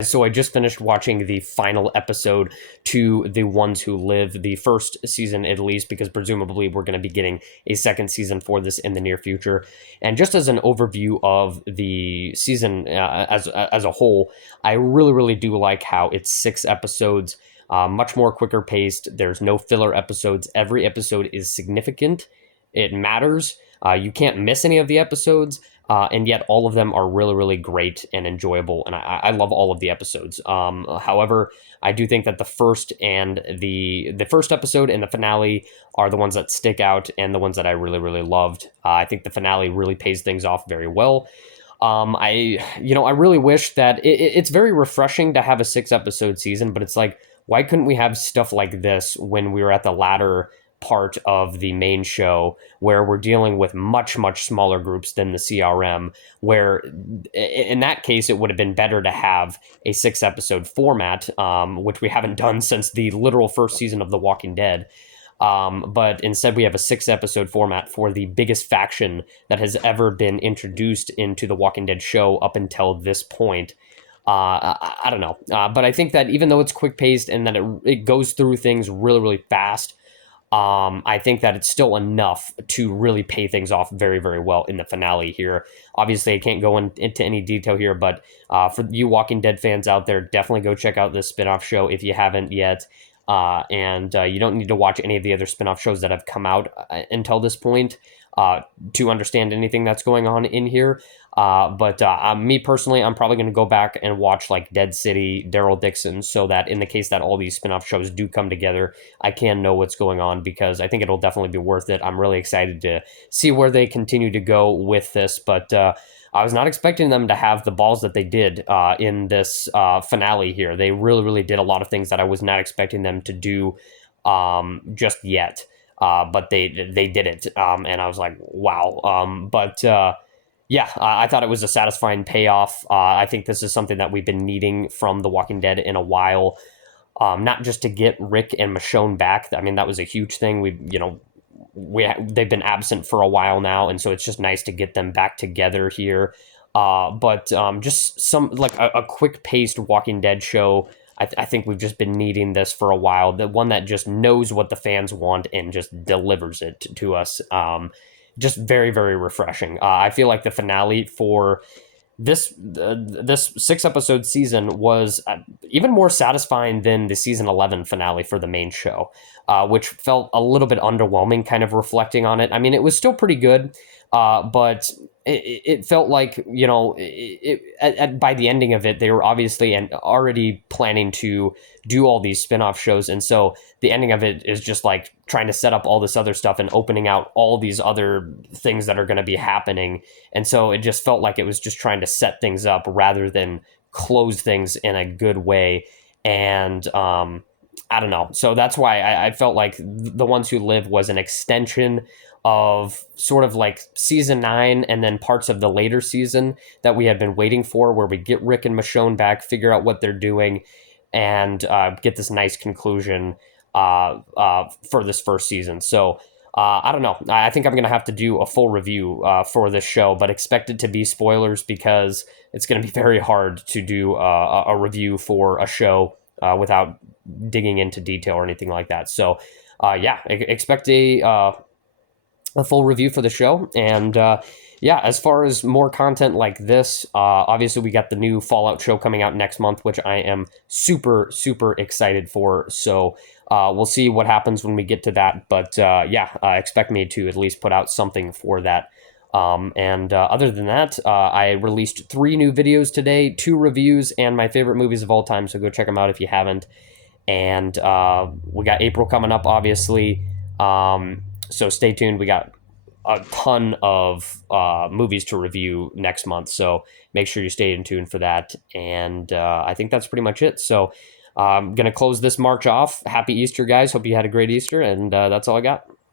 So I just finished watching the final episode to The Ones Who Live, the first season at least, because presumably we're going to be getting a second season for this in the near future. And just as an overview of the season as a whole, I really do like how it's 6 episodes, much more quicker paced. There's no filler episodes. Every episode is significant. It matters. You can't miss any of the episodes. And yet all of them are really great and enjoyable, and I love all of the episodes. However, I do think that the first episode and the finale are the ones that stick out and the ones that I really loved. I think the finale really pays things off very well. I really wish that it's very refreshing to have a 6 episode season, but it's like, why couldn't we have stuff like this when we were at the latter part of the main show, where we're dealing with much smaller groups than the CRM, where in that case it would have been better to have a 6 episode format, which we haven't done since the literal first season of The Walking Dead. But instead we have a 6 episode format for the biggest faction that has ever been introduced into the Walking Dead show up until this point. I don't know. But I think that even though it's quick paced and that it goes through things really fast, I think that it's still enough to really pay things off very well in the finale here. Obviously, I can't go into any detail here, but for you Walking Dead fans out there, definitely go check out this spinoff show if you haven't yet. And you don't need to watch any of the other spinoff shows that have come out until this point to understand anything that's going on in here. But me personally, I'm probably going to go back and watch like Dead City, Daryl Dixon, so that in the case that all these spinoff shows do come together, I can know what's going on, because I think it'll definitely be worth it. I'm really excited to see where they continue to go with this, but I was not expecting them to have the balls that they did in this finale here. They really did a lot of things that I was not expecting them to do just yet. But they did it, and I was like, wow. Yeah, I thought it was a satisfying payoff. I think this is something that we've been needing from The Walking Dead in a while. Not just to get Rick and Michonne back. I mean, that was a huge thing. They've been absent for a while now, and so it's just nice to get them back together here. But just some like a quick paced Walking Dead show. I think we've just been needing this for a while. The one that just knows what the fans want and just delivers it to us. Just very refreshing. I feel like the finale for this 6 episode season was even more satisfying than the season 11 finale for the main show, which felt a little bit underwhelming, kind of reflecting on it. I mean, it was still pretty good, but it felt like, by the ending of it, they were obviously and already planning to do all these spin-off shows. And so the ending of it is just like trying to set up all this other stuff and opening out all these other things that are going to be happening. And so it just felt like it was just trying to set things up rather than close things in a good way. And I don't know. So that's why I felt like The Ones Who Live was an extension of sort of like season 9 and then parts of the later season that we had been waiting for, where we get Rick and Michonne back, figure out what they're doing, and get this nice conclusion for this first season. So I don't know. I think I'm going to have to do a full review for this show, but expect it to be spoilers, because it's going to be very hard to do a review for a show without digging into detail or anything like that. So yeah, expect a full review for the show. And yeah, as far as more content like this, obviously we got the new Fallout show coming out next month, which I am super excited for. So we'll see what happens when we get to that. But yeah, expect me to at least put out something for that. And other than that, I released 3 new videos today, 2 reviews, and my favorite movies of all time. So go check them out if you haven't. And we got April coming up, obviously. So stay tuned. We got a ton of movies to review next month, so make sure you stay in tune for that. And I think that's pretty much it. So I'm going to close this March off. Happy Easter, guys. Hope you had a great Easter, and that's all I got.